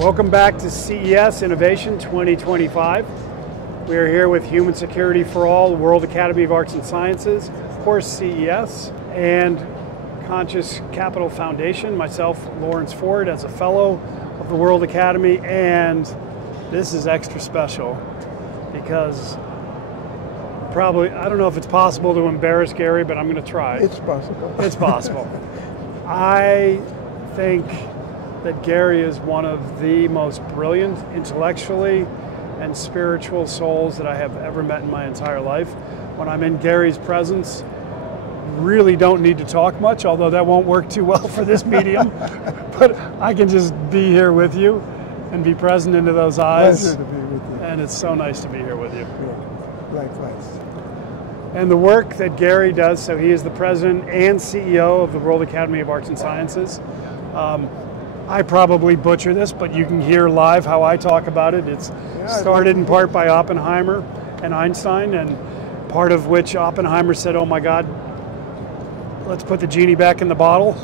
Welcome back to CES Innovation 2025. We are here with Human Security for All, World Academy of Arts and Sciences, of course CES, and Conscious Capital Foundation, myself, Lawrence Ford, as a fellow of the World Academy, and this is extra special because probably, I don't know if it's possible to embarrass Garry, but I'm going to try. It's possible. It's possible. I think that Garry is one of the most brilliant intellectually and spiritual souls that I have ever met in my entire life. When I'm in Garry's presence, really don't need to talk much, although that won't work too well for this medium. But I can just be here with you and be present into those eyes. Pleasure to be with you. And it's so nice to be here with you. Yeah, likewise. And the work that Garry does, so he is the president and CEO of the World Academy of Arts and Sciences. I probably butcher this, but you can hear live how I talk about it. It's started in part by Oppenheimer and Einstein, and part of which Oppenheimer said, oh my God, let's put the genie back in the bottle,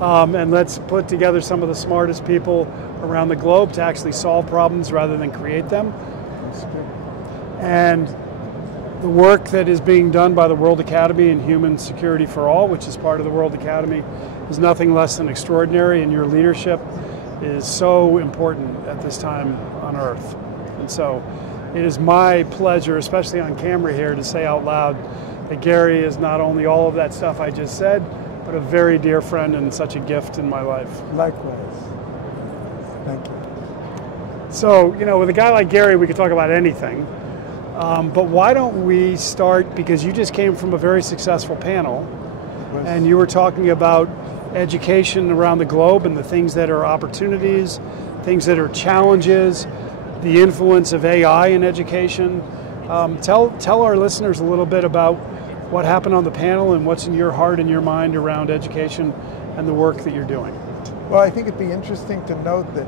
and let's put together some of the smartest people around the globe to actually solve problems rather than create them. And the work that is being done by the World Academy and Human Security for All, which is part of the World Academy, is nothing less than extraordinary, and your leadership is so important at this time on Earth. And so it is my pleasure, especially on camera here, to say out loud that Garry is not only all of that stuff I just said, but a very dear friend and such a gift in my life. Likewise. Thank you. So, you know, with a guy like Garry, we could talk about anything. But why don't we start, because you just came from a very successful panel, and you were talking about education around the globe and the things that are opportunities, things that are challenges, the influence of AI in education. Tell our listeners a little bit about what happened on the panel and what's in your heart and your mind around education and the work that you're doing. Well, I think it'd be interesting to note that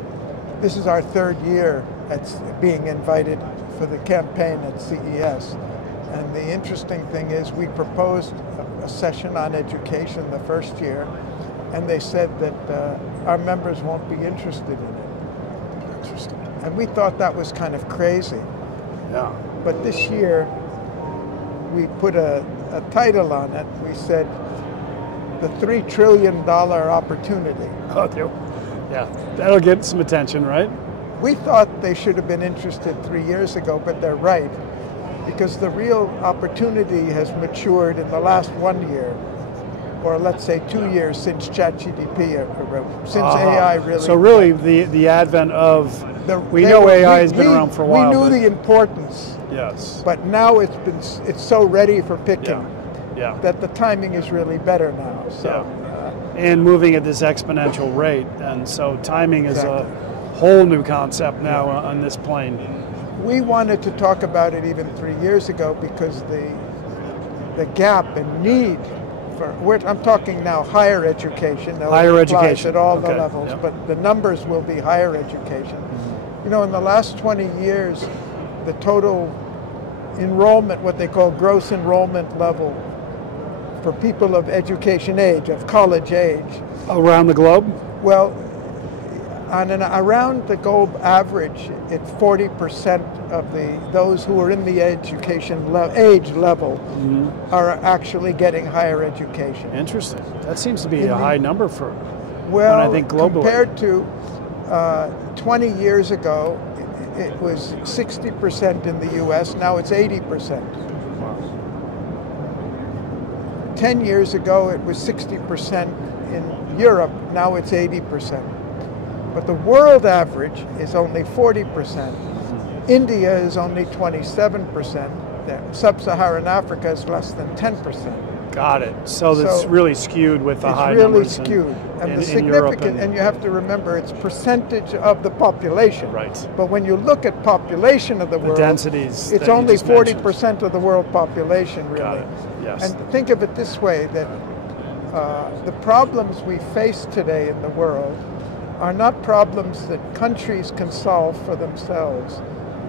this is our third year at being invited for the campaign at CES. And the interesting thing is we proposed a session on education the first year, and they said that our members won't be interested in it. Interesting. And we thought that was kind of crazy. Yeah. But this year, we put a title on it. We said, the $3 trillion opportunity. Oh, yeah, that'll get some attention, right? We thought they should have been interested 3 years ago, but they're right. Because the real opportunity has matured in the last 1 year, or let's say 2 years since ChatGPT, since AI really. So really the advent of, we know AI has been around for a while. We knew the importance. Yes. But now it's so ready for picking that the timing is really better now. So, and moving at this exponential rate, and so timing is a whole new concept now on this plane. We wanted to talk about it even 3 years ago because the gap and need for, I'm talking now higher education. Higher education. At all the levels, but the numbers will be higher education. You know, in the last 20 years, the total enrollment, what they call gross enrollment level for people of education age, of college age. Around the globe? Well, on an around the globe average, it's 40% of those who are in the education age level are actually getting higher education. Interesting. That seems to be a high number for, well, when I think globally. Compared to 20 years ago, it was 60% in the US, now it's 80%. Wow. 10 years ago, it was 60% in Europe, now it's 80%. But the world average is only 40%. India is only 27%. Sub-Saharan Africa is less than 10%. Got it. So that's really skewed with the high numbers. It's really skewed. And the significant, significant, and you have to remember, it's percentage of the population. Right. But when you look at population of the world, densities, it's only 40% of the world population, really. Got it. Yes. And think of it this way, that the problems we face today in the world are not problems that countries can solve for themselves.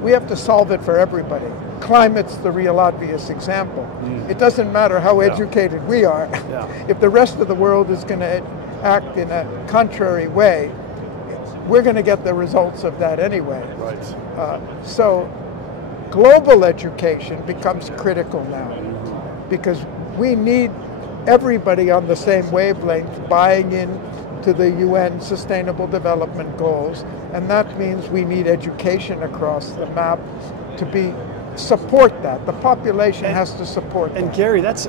We have to solve it for everybody. Climate's the real obvious example. It doesn't matter how educated we are. If the rest of the world is going to act in a contrary way, we're going to get the results of that anyway. Right. So global education becomes critical now, because we need everybody on the same wavelength buying in to the UN Sustainable Development Goals, and that means we need education across the map to support that. The population has to support that. And Gary, it's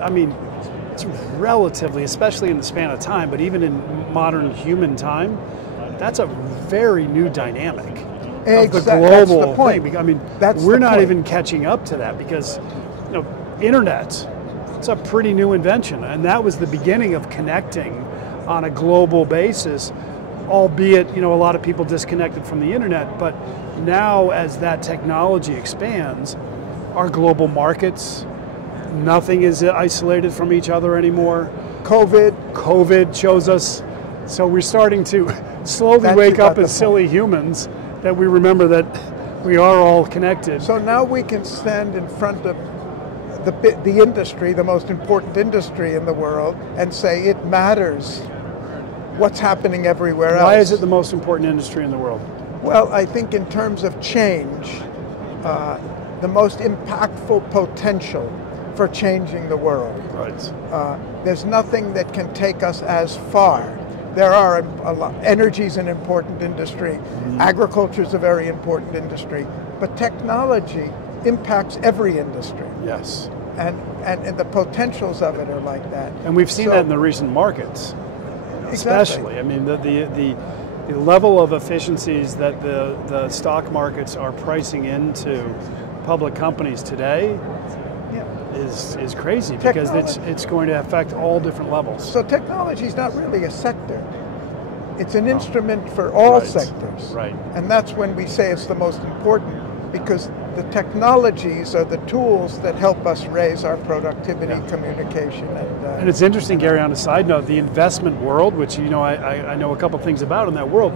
relatively, especially in the span of time, but even in modern human time, that's a very new dynamic of the global that's the point. thing. I mean, that's we're not even catching up to that, because internet, it's a pretty new invention, and that was the beginning of connecting on a global basis, albeit a lot of people disconnected from the internet. But now, as that technology expands, our global markets, nothing is isolated from each other anymore. COVID shows us, so we're starting to slowly wake up as silly humans, that we remember that we are all connected. So now we can stand in front of the industry, the most important industry in the world, and say it matters what's happening everywhere else. Why is it the most important industry in the world? Well, I think in terms of change, the most impactful potential for changing the world. Right. There's nothing that can take us as far. There are energy's an important industry, agriculture's a very important industry, but technology impacts every industry. Yes. And the potentials of it are like that. And we've seen that in the recent markets, especially. Exactly. I mean, the level of efficiencies that the stock markets are pricing into public companies today is crazy, because it's going to affect all different levels. So technology is not really a sector. It's an instrument for all sectors. Right. And that's when we say it's the most important, because the technologies are the tools that help us raise our productivity, communication, and it's interesting, Gary, on a side note, the investment world, which I know a couple things about in that world,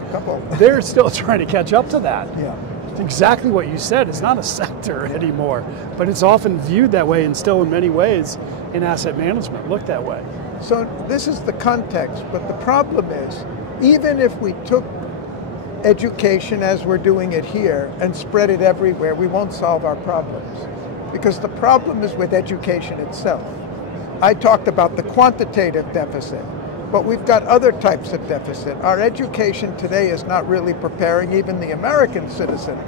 they're still trying to catch up to that. Yeah. It's exactly what you said. It's not a sector anymore, but it's often viewed that way, and still in many ways in asset management looked that way. So this is the context, but the problem is, even if we took education as we're doing it here and spread it everywhere, we won't solve our problems, because the problem is with education itself. I talked about the quantitative deficit, but we've got other types of deficit. Our education today is not really preparing even the American citizen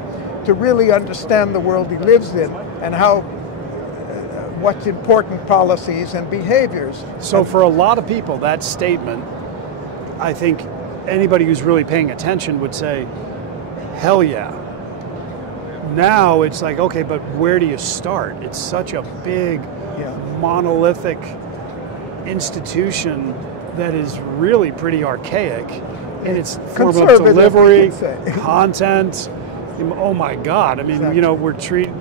to really understand the world he lives in and what's important policies and behaviors. So for a lot of people, that statement, I think anybody who's really paying attention would say, hell yeah. Now it's like, okay, but where do you start? It's such a big, monolithic institution that is really pretty archaic in its form of delivery, content. Oh my God! I mean, we're treating,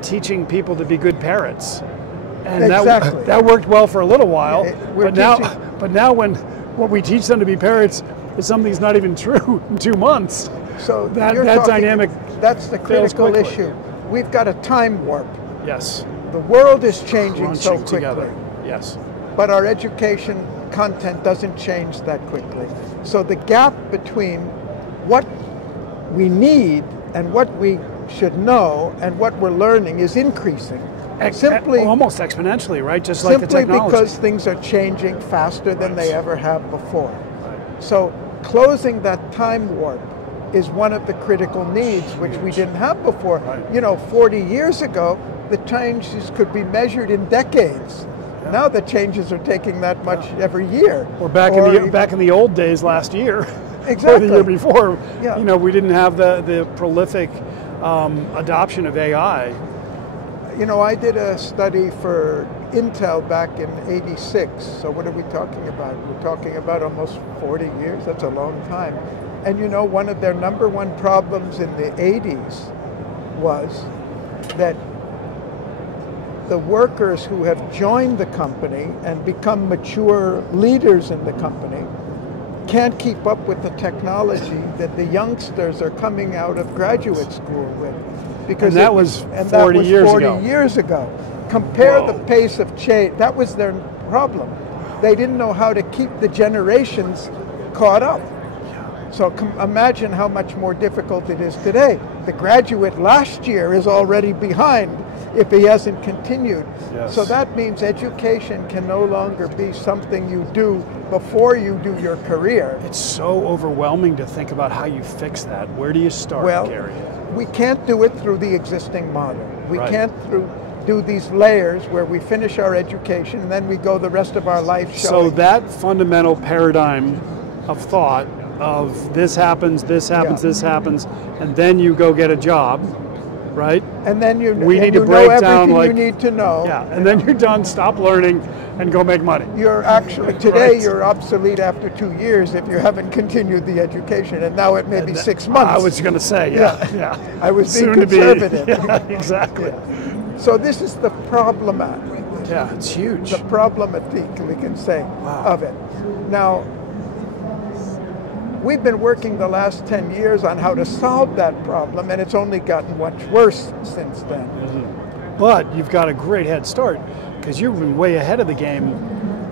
teaching people to be good parents, and that worked well for a little while. But now when what we teach them to be parents is something that's not even true in 2 months. So that dynamic. That's the critical issue. We've got a time warp. Yes. The world is changing so quickly. Together. Yes. But our education content doesn't change that quickly. So the gap between what we need and what we should know and what we're learning is increasing. Almost exponentially, right? Just like the technology. Simply because things are changing faster than they ever have before. So closing that time warp is one of the critical needs, which we didn't have before. 40 years ago, the changes could be measured in decades. Now the changes are taking that much every year. Or back in the old days last year, exactly. or the year before, we didn't have the prolific adoption of AI. I did a study for Intel back in '86. So what are we talking about? We're talking about almost 40 years. That's a long time. And one of their number one problems in the '80s was that the workers who have joined the company and become mature leaders in the company can't keep up with the technology that the youngsters are coming out of graduate school with. Because that was 40 years ago. Compare the pace of change. That was their problem. They didn't know how to keep the generations caught up. So imagine how much more difficult it is today. The graduate last year is already behind if he hasn't continued. Yes. So that means education can no longer be something you do before you do your career. It's so overwhelming to think about how you fix that. Where do you start, Well, Garry? we can't do it through the existing model. We Right. can't do these layers where we finish our education and then we go the rest of our life showing. So that fundamental paradigm of thought of this happens, this happens, Yeah. this happens, and then you go get a job, right? and then you, We and need you to break know down, everything like- you need to know. Yeah, and then you're done, stop learning, and go make money. You're actually, today Right. you're obsolete after 2 years if you haven't continued the education, and now it may be 6 months. I was going to say, yeah. I was being Soon to be. conservative. Yeah, exactly. So this is the problem, Yeah, it's huge. the problematique, we can say, Wow. of it. Now, we've been working the last 10 years on how to solve that problem, and it's only gotten much worse since then. But you've got a great head start because you've been way ahead of the game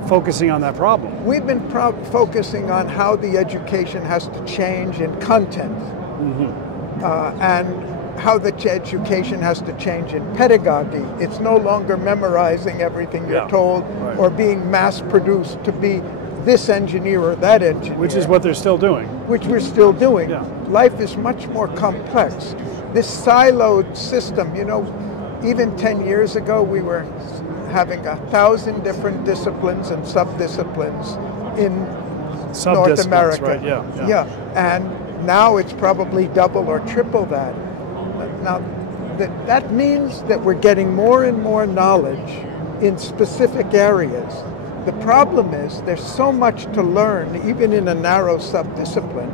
focusing on that problem. We've been focusing on how the education has to change in content, and how the education has to change in pedagogy. It's no longer memorizing everything you're Yeah, told, right. or being mass-produced to be this engineer or that engineer. Which is what they're still doing. Which we're still doing. Yeah. Life is much more complex. This siloed system, even 10 years ago, we were having 1,000 different disciplines and sub-disciplines in North Sub-disciplines, America. right, yeah. And now it's probably double or triple that. Now, that means that we're getting more and more knowledge in specific areas. The problem is there's so much to learn, even in a narrow sub-discipline,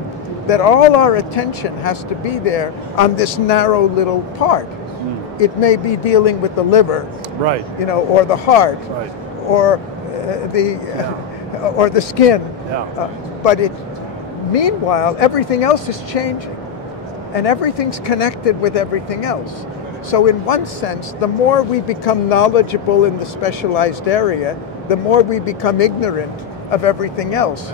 that all our attention has to be there on this narrow little part. It may be dealing with the liver, Right. or the heart, Right. or or the skin. Yeah. But meanwhile, everything else is changing, and everything's connected with everything else. So in one sense, the more we become knowledgeable in the specialized area, the more we become ignorant of everything else.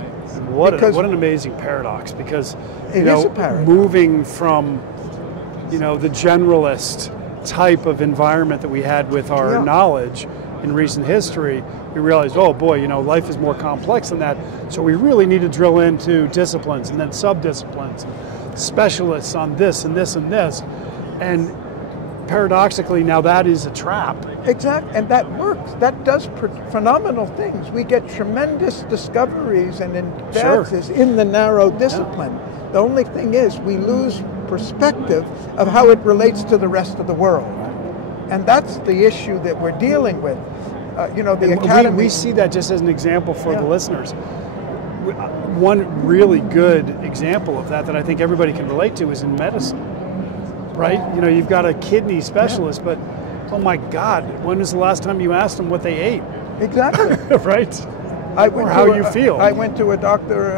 What Because- an amazing paradox, because It is a paradox. moving from the generalist type of environment that we had with our Yeah. knowledge in recent history, we realized, oh boy, life is more complex than that. So we really need to drill into disciplines and then sub-disciplines, specialists on this and this and this. And paradoxically, now that is a trap. Exactly, and that works. That does phenomenal things. We get tremendous discoveries and advances in the narrow discipline. The only thing is we lose perspective of how it relates to the rest of the world. And that's the issue that we're dealing with. The academy. We see that just as an example for the Yeah. listeners. One really good example of that I think everybody can relate to is in medicine, right? You've got a kidney specialist, but oh my God, when was the last time you asked them what they ate, Exactly. right? Or how you feel. I went to a doctor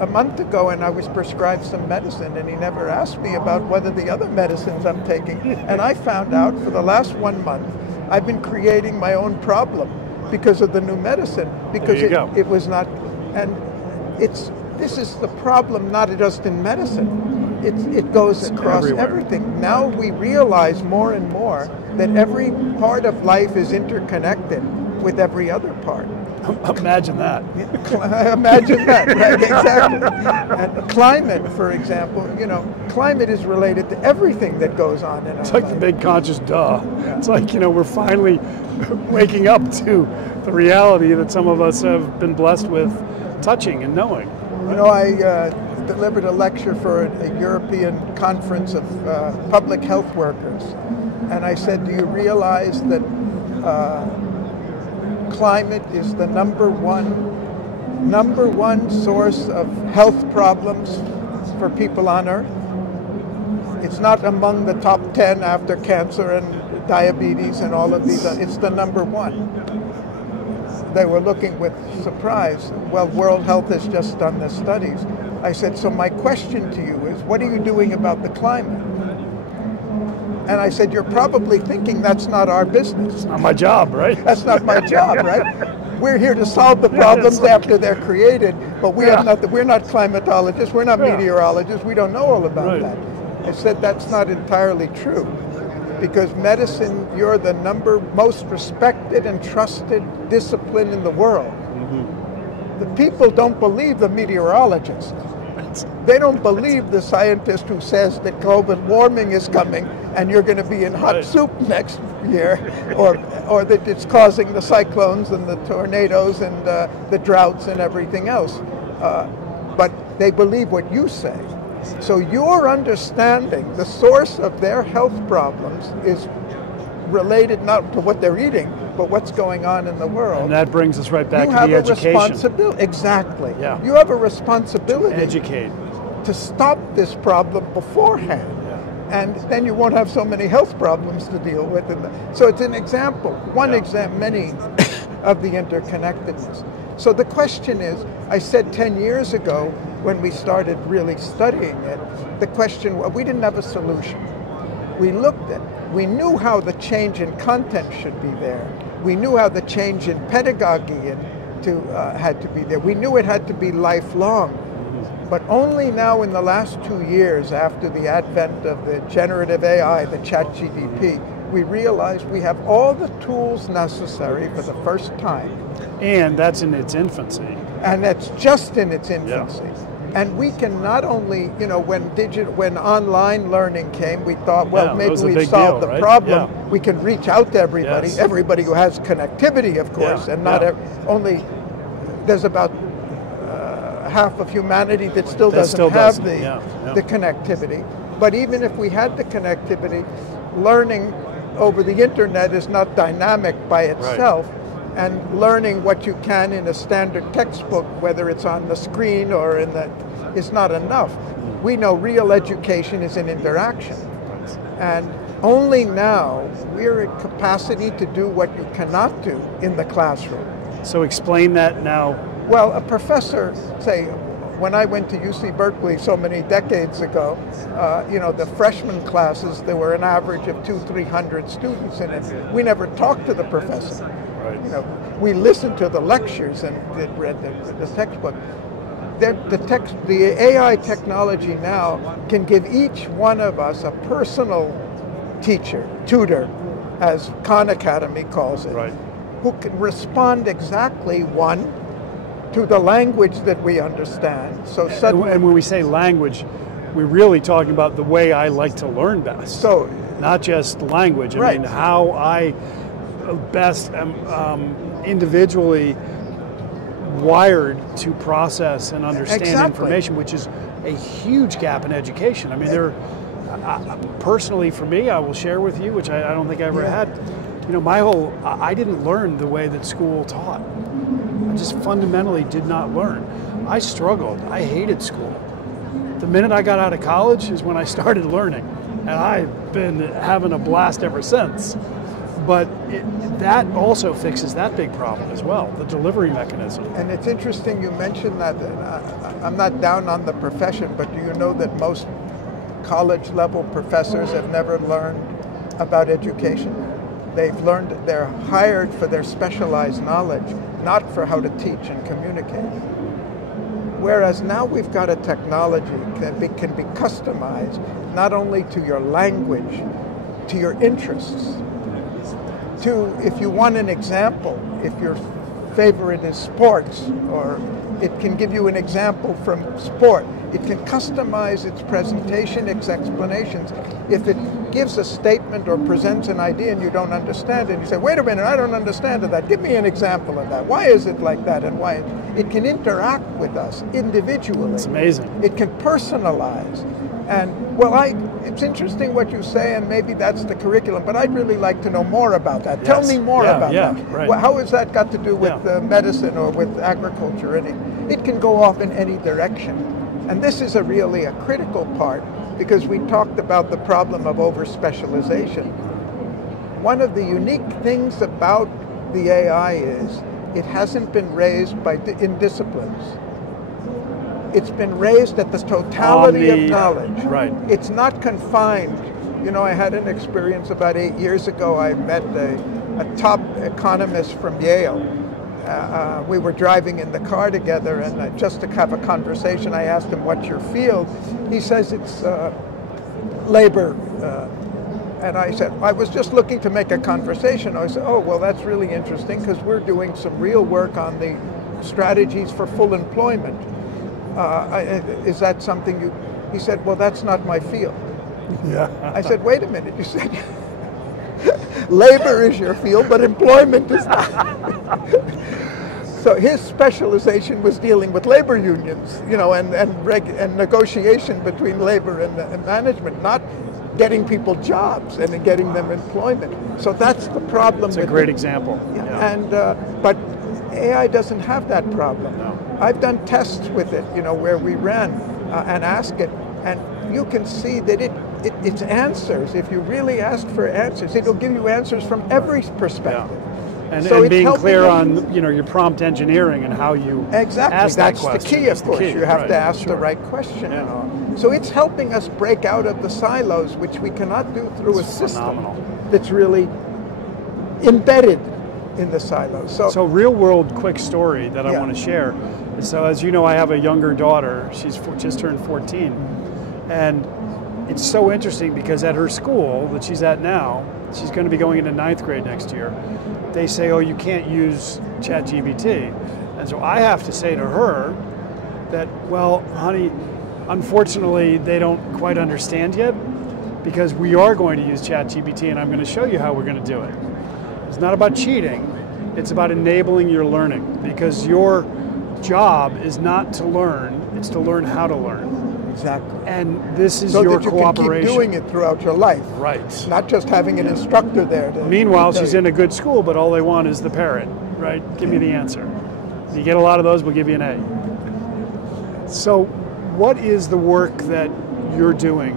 a month ago and I was prescribed some medicine, and he never asked me about whether the other medicines I'm taking. And I found out for the last 1 month, I've been creating my own problem because of the new medicine, because There you go. it was not, and this is the problem not just in medicine. It goes across everywhere. everything. Now we realize more and more that every part of life is interconnected with every other part. Imagine that. Imagine that, right? Exactly. And climate, for example, climate is related to everything that goes on in our It's like the life. big conscious duh. It's like, we're finally waking up to the reality that some of us have been blessed with touching and knowing. I delivered a lecture for a European conference of public health workers, and I said, do you realize that climate is the number one source of health problems for people on Earth? It's not among the top 10 after cancer and diabetes and all of these. It's the number one. They were looking with surprise. Well, World Health has just done the studies. I said, so my question to you is, what are you doing about the climate? And I said, you're probably thinking that's not our business. Not my job, right? That's not my job, right? we're here to solve the problems after they're created, but we have not, we're not climatologists, we're not meteorologists, we don't know all about that. I said that's not entirely true, because medicine, you're the most respected and trusted discipline in the world. The people don't believe the meteorologist. They don't believe the scientist who says that global warming is coming and you're going to be in hot soup next year, or that it's causing the cyclones and the tornadoes and the droughts and everything else. But they believe what you say. So your understanding the source of their health problems is related not to what they're eating, but what's going on in the world. And that brings us right back to the education. You have a responsibility. Exactly. Yeah. You have a responsibility to educate, to stop this problem beforehand. And then you won't have so many health problems to deal with. So it's an example, many of the interconnectedness. So the question is, I said 10 years ago when we started really studying it, the question, we didn't have a solution. We looked at, we knew how the change in content should be there. We knew how the change in pedagogy had to be there. We knew it had to be lifelong. But only now in the last 2 years, after the advent of the generative AI, the ChatGPT, we realized we have all the tools necessary for the first time. And that's in its infancy. And that's just in its infancy. And we can not only, when online learning came, we thought, well, maybe we've solved the problem. We can reach out to everybody, everybody who has connectivity, of course, and not only, there's about half of humanity that still doesn't have the connectivity. But even if we had the connectivity, learning over the internet is not dynamic by itself. And learning what you can in a standard textbook, whether it's on the screen or is not enough. We know real education is an interaction. And only now we're in capacity to do what you cannot do in the classroom. So explain that now. Well, a professor, say, when I went to UC Berkeley so many decades ago, the freshman classes, there were an average of 200-300 students in it. We never talked to the professor. We listened to the lectures and read the textbook. The AI technology now can give each one of us a personal tutor, as Khan Academy calls it, who can respond exactly, to the language that we understand. So suddenly, and when we say language, we're really talking about the way I like to learn best. So not just language. I mean, how I best am individually wired to process and understand information, which is a huge gap in education. I mean, personally for me, I will share with you, which I don't think I ever had, I didn't learn the way that school taught. I just fundamentally did not learn. I struggled. I hated school. The minute I got out of college is when I started learning, and I've been having a blast ever since. But that also fixes that big problem as well, the delivery mechanism. And it's interesting you mentioned that. I'm not down on the profession, but do you know that most college-level professors have never learned about education? They're hired for their specialized knowledge, not for how to teach and communicate. Whereas now we've got a technology that can be customized not only to your language, to your interests, if you want an example, if your favorite is sports, or it can give you an example from sport. It can customize its presentation, its explanations. If it gives a statement or presents an idea and you don't understand it, you say, wait a minute, I don't understand that. Give me an example of that. Why is it like that? And why? It can interact with us individually. It's amazing. It can personalize. And, it's interesting what you say, and maybe that's the curriculum, but I'd really like to know more about that. Yes. Tell me more about that. Right. How has that got to do with medicine or with agriculture? It can go off in any direction. And this is really a critical part, because we talked about the problem of over-specialization. One of the unique things about the AI is it hasn't been raised in disciplines. It's been raised at the totality of knowledge. Right. It's not confined. I had an experience about 8 years ago. I met a top economist from Yale, we were driving in the car together, and just to have a conversation, I asked him, "What's your field?" He says it's labor. And I said, I was just looking to make a conversation. I said, oh, well, that's really interesting because we're doing some real work on the strategies for full employment. Is that something you... He said, well, that's not my field. Yeah. I said, wait a minute. You said labor is your field, but employment is not. So his specialization was dealing with labor unions, you know, and negotiation between labor and management, not getting people jobs and getting them employment. So that's the problem. It's a great example. Yeah. And but AI doesn't have that problem. No. I've done tests with it, you know, where we ran and ask it, and you can see that its answers, if you really ask for answers, it'll give you answers from every perspective. Yeah. And, so and being clear on, you know, your prompt engineering and how you ask that question. That's the key, of course. You have to ask the right question and all. So it's helping us break out of the silos, which we cannot do through a system that's really embedded in the silos. So real world quick story that I want to share. So as you know, I have a younger daughter. She's just turned 14. And it's so interesting because at her school that she's at now, she's going to be going into 9th grade next year. They say, oh, you can't use ChatGPT. And so I have to say to her that, well, honey, unfortunately, they don't quite understand yet because we are going to use ChatGPT and I'm going to show you how we're going to do it. It's not about cheating. It's about enabling your learning because your job is not to learn, it's to learn how to learn. Exactly. And this is so your that you cooperation. Can keep doing it throughout your life. Right. Not just having an instructor there. Meanwhile, she's in a good school, but all they want is the parrot, right? Give me the answer. You get a lot of those, we'll give you an A. So what is the work that you're doing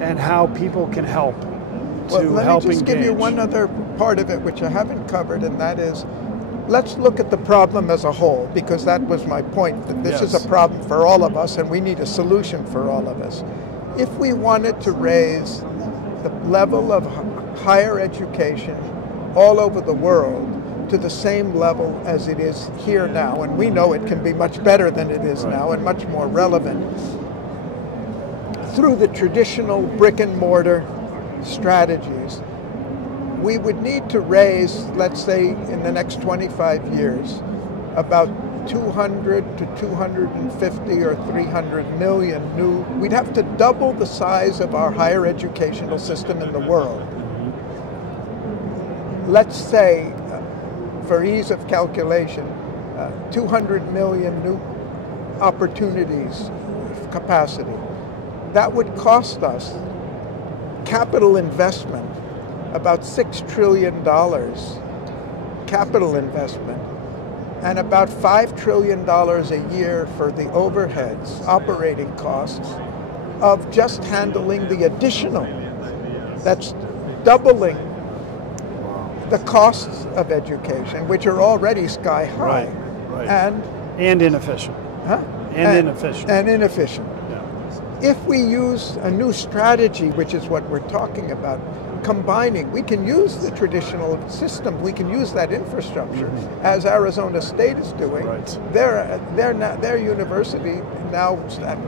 and how people can help to help engage? Let me just give you one other part of it which I haven't covered, and that is, let's look at the problem as a whole, because that was my point, that this is a problem for all of us and we need a solution for all of us. If we wanted to raise the level of higher education all over the world to the same level as it is here now, and we know it can be much better than it is now and much more relevant, through the traditional brick and mortar strategies, we would need to raise, let's say, in the next 25 years, about 200 to 250 or 300 million new. We'd have to double the size of our higher educational system in the world. Let's say, for ease of calculation, 200 million new opportunities of capacity. That would cost us capital investment, about $6 trillion capital investment, and about $5 trillion a year for the overheads, operating costs, of just handling the additional. That's doubling the costs of education, which are already sky high. Right. And inefficient. Huh? And inefficient. And inefficient. Yeah. If we use a new strategy, which is what we're talking about, combining, we can use the traditional system, we can use that infrastructure, as Arizona State is doing. Right. Their university now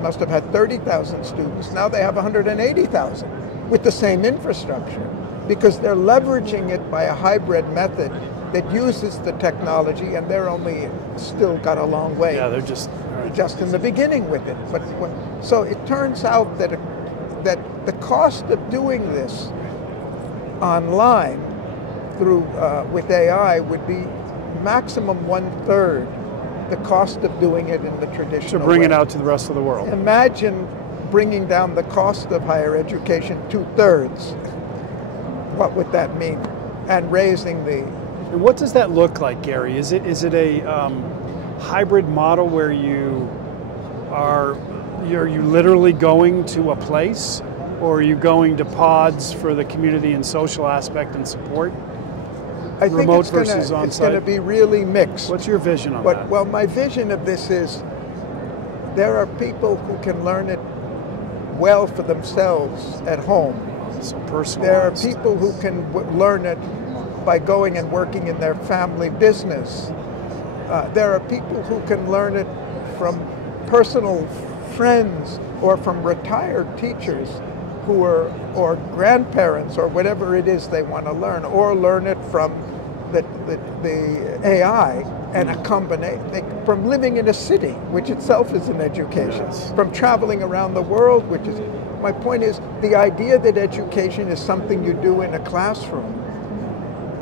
must have had 30,000 students. Now they have 180,000 with the same infrastructure, because they're leveraging it by a hybrid method that uses the technology, and they're only still got a long way. Yeah, they're just in the beginning with it. But so it turns out that the cost of doing this online through with AI would be maximum 1/3 the cost of doing it in the traditional to bring way. it out to the rest of the world. Imagine bringing down the cost of higher education 2/3. What would that mean? And raising the... And what does that look like, Gary? Is it a hybrid model where are you literally going to a place, or are you going to pods for the community and social aspect and support? I think remote it's versus on-site? It's going to be really mixed. What's your vision on that? Well, my vision of this is there are people who can learn it well for themselves at home. So personalized. There are people who can learn it by going and working in their family business. There are people who can learn it from personal friends or from retired teachers who are, or grandparents, or whatever it is they want to learn, or learn it from the AI, and a combination, from living in a city, which itself is an education, yes. From traveling around the world, which is, my point is, the idea that education is something you do in a classroom.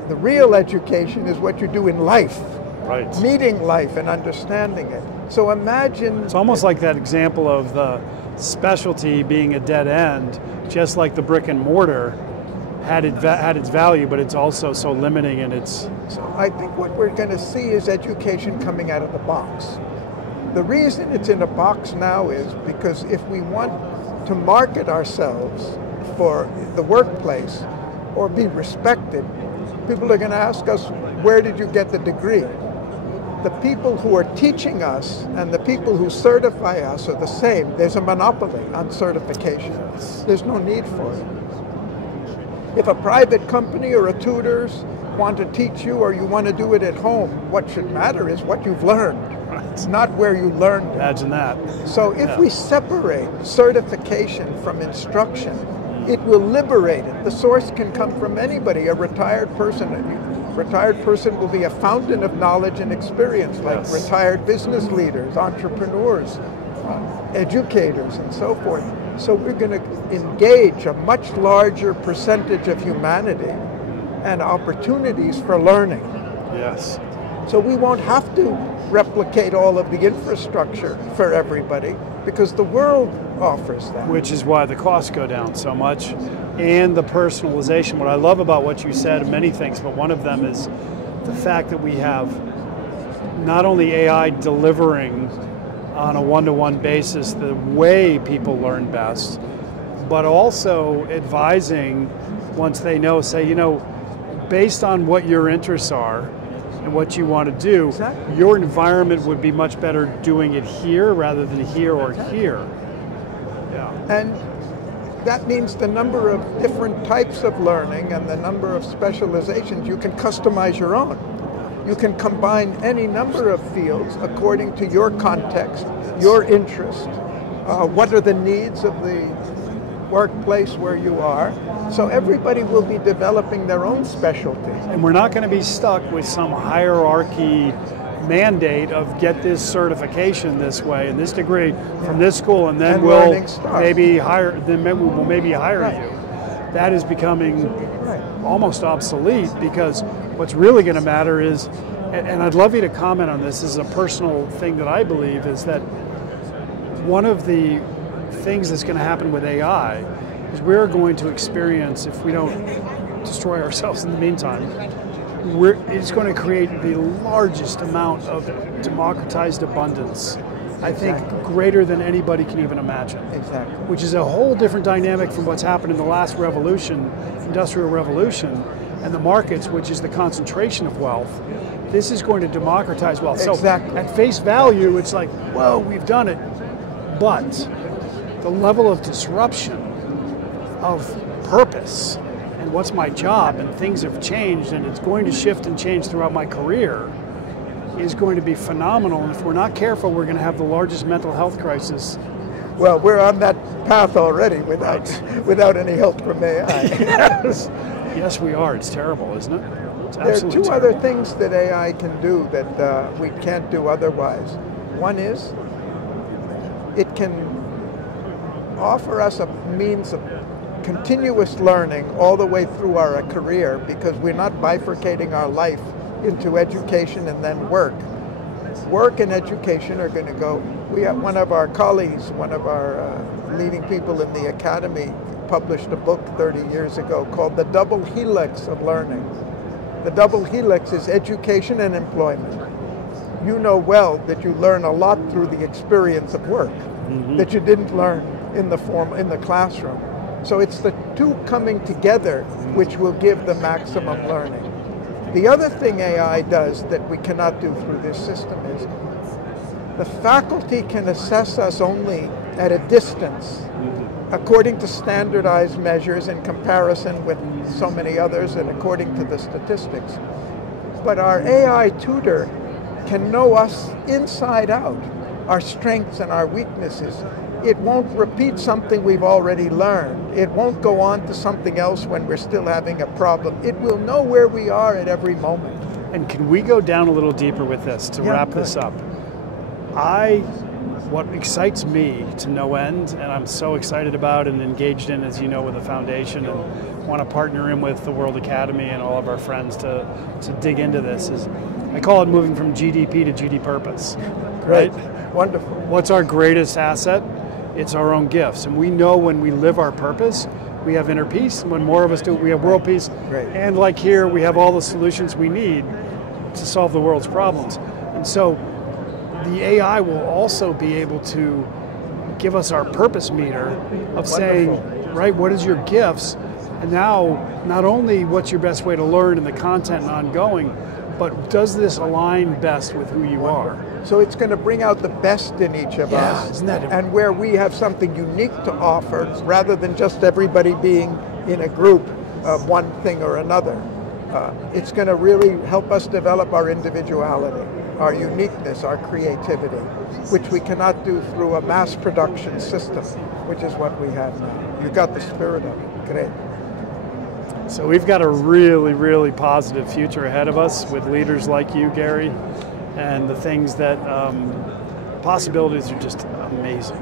The real education is what you do in life. Right. Meeting life and understanding it. So imagine... It's almost like that example of the specialty being a dead end, just like the brick and mortar had its value, but it's also so limiting in its... So I think what we're going to see is education coming out of the box. The reason it's in a box now is because if we want to market ourselves for the workplace or be respected, people are going to ask us, where did you get the degree? The people who are teaching us and the people who certify us are the same. There's a monopoly on certification. There's no need for it. If a private company or a tutors want to teach you, or you want to do it at home, what should matter is what you've learned, right. Not where you learned it. Imagine that. So if we separate certification from instruction, it will liberate it. The source can come from anybody, a retired person. A retired person will be a fountain of knowledge and experience, like yes. Retired business leaders, entrepreneurs, educators, and so forth. So we're going to engage a much larger percentage of humanity and opportunities for learning. Yes. So we won't have to replicate all of the infrastructure for everybody, because the world offers that. Which is why the costs go down so much, and the personalization. What I love about what you said, many things, but one of them is the fact that we have not only AI delivering on a one-to-one basis the way people learn best, but also advising once they know, say, you know, based on what your interests are and what you want to do, exactly. Your environment would be much better doing it here rather than here or here. Yeah. And that means the number of different types of learning and the number of specializations, you can customize your own. You can combine any number of fields according to your context, your interest, what are the needs of the workplace where you are. So everybody will be developing their own specialty. And we're not going to be stuck with some hierarchy mandate of get this certification this way and this degree from this school, and then we'll maybe hire. Then maybe we'll hire right. You. That is becoming right. Almost obsolete, because what's really going to matter is, and I'd love you to comment on this. This is a personal thing that I believe, is that one of the things that's going to happen with AI is we're going to experience, if we don't destroy ourselves in the meantime, it's going to create the largest amount of democratized abundance, I think, greater than anybody can even imagine. Exactly. Which is a whole different dynamic from what's happened in the last revolution, industrial revolution, and the markets, which is the concentration of wealth. This is going to democratize wealth. Exactly. So at face value, it's like, whoa, we've done it. But the level of disruption of purpose and what's my job, and things have changed, and it's going to shift and change throughout my career, is going to be phenomenal. And if we're not careful, we're going to have the largest mental health crisis. Well, we're on that path already without any help from AI. Yes. Yes, we are. It's terrible, isn't it? It's there are two terrible. other things that AI can do that we can't do otherwise. One is it can offer us a means of continuous learning all the way through our career, because we're not bifurcating our life into education and then work. Work and education are going to go. We have one of our colleagues, one of our leading people in the academy, published a book 30 years ago called The Double Helix of Learning. The double helix is education and employment. You know well that you learn a lot through the experience of work, that you didn't learn in the classroom. So it's the two coming together which will give the maximum learning. The other thing AI does that we cannot do through this system is the faculty can assess us only at a distance, according to standardized measures in comparison with so many others and according to the statistics. But our AI tutor can know us inside out, our strengths and our weaknesses. It won't repeat something we've already learned. It won't go on to something else when we're still having a problem. It will know where we are at every moment. And can we go down a little deeper with this to wrap this up? What excites me to no end, and I'm so excited about and engaged in, as you know, with the foundation, and want to partner in with the World Academy and all of our friends to dig into this, is I call it moving from GDP to GD purpose. Great, right? Wonderful. What's our greatest asset? It's our own gifts, and we know when we live our purpose, we have inner peace, and when more of us do, we have world peace. Great. And like here, we have all the solutions we need to solve the world's problems. And so the AI will also be able to give us our purpose meter of saying, right, what is your gifts? And now, not only what's your best way to learn and the content and ongoing, but does this align best with who you are? So it's going to bring out the best in each of us. Isn't that and where we have something unique to offer, rather than just everybody being in a group of one thing or another. It's going to really help us develop our individuality, our uniqueness, our creativity, which we cannot do through a mass production system, which is what we have now. You got the spirit of it. Great. So we've got a really, really positive future ahead of us with leaders like you, Garry, and the things that, possibilities are just amazing.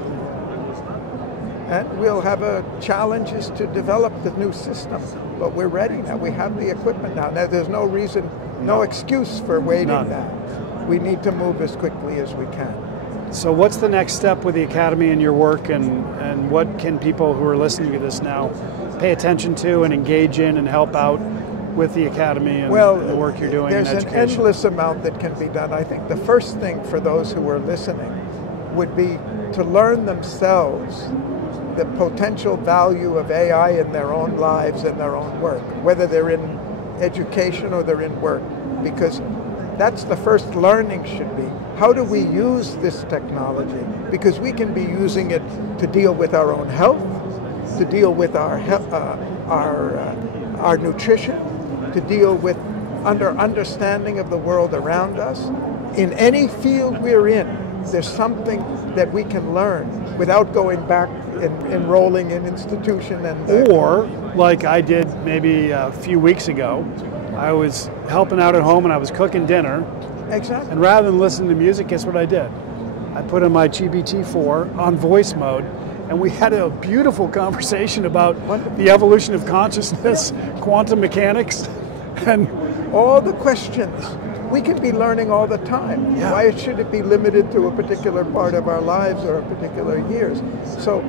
And we'll have challenges to develop the new system, but we're ready now. We have the equipment now. Now there's no reason, no excuse for waiting now. We need to move as quickly as we can. So what's the next step with the Academy and your work, and what can people who are listening to this now pay attention to and engage in and help out with the Academy and the work you're doing in education? There's an endless amount that can be done. I think the first thing for those who are listening would be to learn themselves the potential value of AI in their own lives and their own work, whether they're in education or they're in work, because that's the first learning should be. How do we use this technology? Because we can be using it to deal with our own health, to deal with our nutrition, to deal with understanding of the world around us. In any field we're in, there's something that we can learn without going back and enrolling in institution. Or, like I did maybe a few weeks ago, I was helping out at home and I was cooking dinner. Exactly. And rather than listen to music, guess what I did? I put in my GBT4 on voice mode, and we had a beautiful conversation about the evolution of consciousness, quantum mechanics, and all the questions. We can be learning all the time. Yeah. Why should it be limited to a particular part of our lives or a particular years? So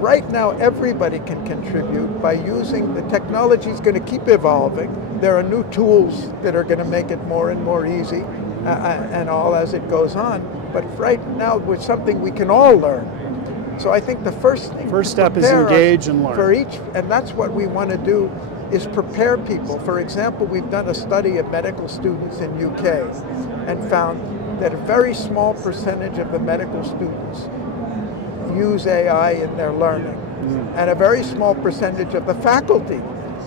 right now, everybody can contribute by using the technology. Is going to keep evolving. There are new tools that are going to make it more and more easy and all as it goes on. But right now, with something we can all learn. So I think the first step is engage and learn. For each, and that's what we want to do, is prepare people. For example, we've done a study of medical students in UK and found that a very small percentage of the medical students use AI in their learning. And a very small percentage of the faculty,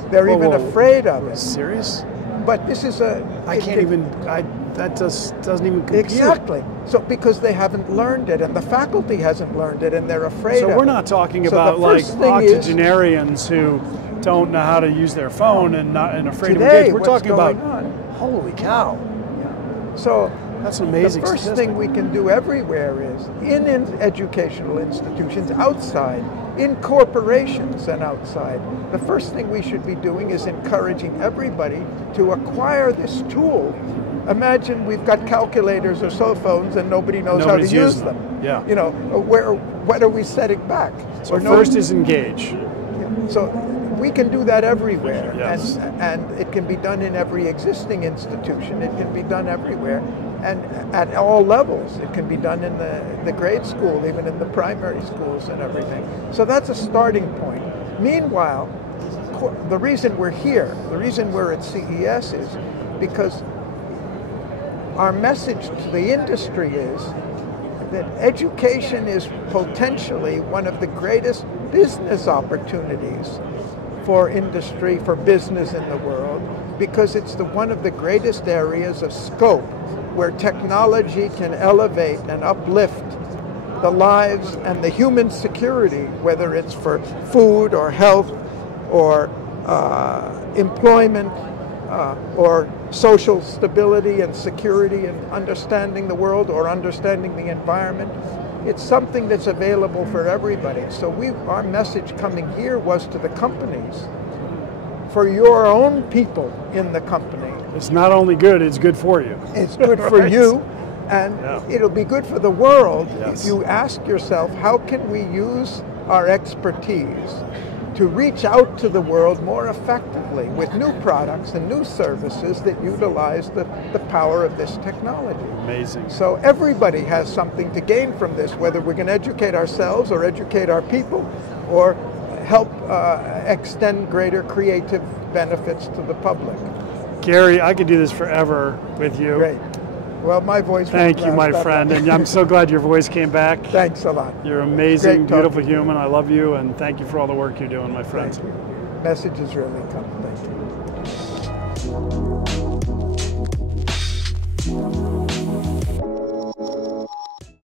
they're even afraid of it. Serious? But this is that doesn't even compute. Exactly. So because they haven't learned it, and the faculty hasn't learned it, and they're afraid of it. So we're not talking about like octogenarians who don't know how to use their phone and afraid to engage. We're talking about, holy cow. Yeah. So that's an amazing The first statistic. thing we can do everywhere is in educational institutions, outside, in corporations and outside. The first thing we should be doing is encouraging everybody to acquire this tool. Imagine we've got calculators or cell phones and nobody knows how to use them. Yeah. You know, what are we setting back? So first is engage. Yeah. So we can do that everywhere. Yes. And it can be done in every existing institution. It can be done everywhere. And at all levels. It can be done in the grade school, even in the primary schools and everything. So that's a starting point. Meanwhile, the reason we're here, the reason we're at CES is because our message to the industry is that education is potentially one of the greatest business opportunities for industry, for business in the world, because it's one of the greatest areas of scope where technology can elevate and uplift the lives and the human security, whether it's for food or health or employment or social stability and security and understanding the world or understanding the environment. It's something that's available for everybody. So our message coming here was to the companies, for your own people in the company. It's not only good, it's good for you. It's good for you, and it'll be good for the world if you ask yourself, how can we use our expertise to reach out to the world more effectively with new products and new services that utilize the power of this technology. Amazing. So everybody has something to gain from this, whether we're going to educate ourselves or educate our people or help extend greater creative benefits to the public. Garry, I could do this forever with you. Great. Well, my voice. Thank you, my friend, and I'm so glad your voice came back. Thanks a lot. You're amazing, beautiful human. I love you, and thank you for all the work you're doing, my friend. Thank you. Message is really come. Thank you.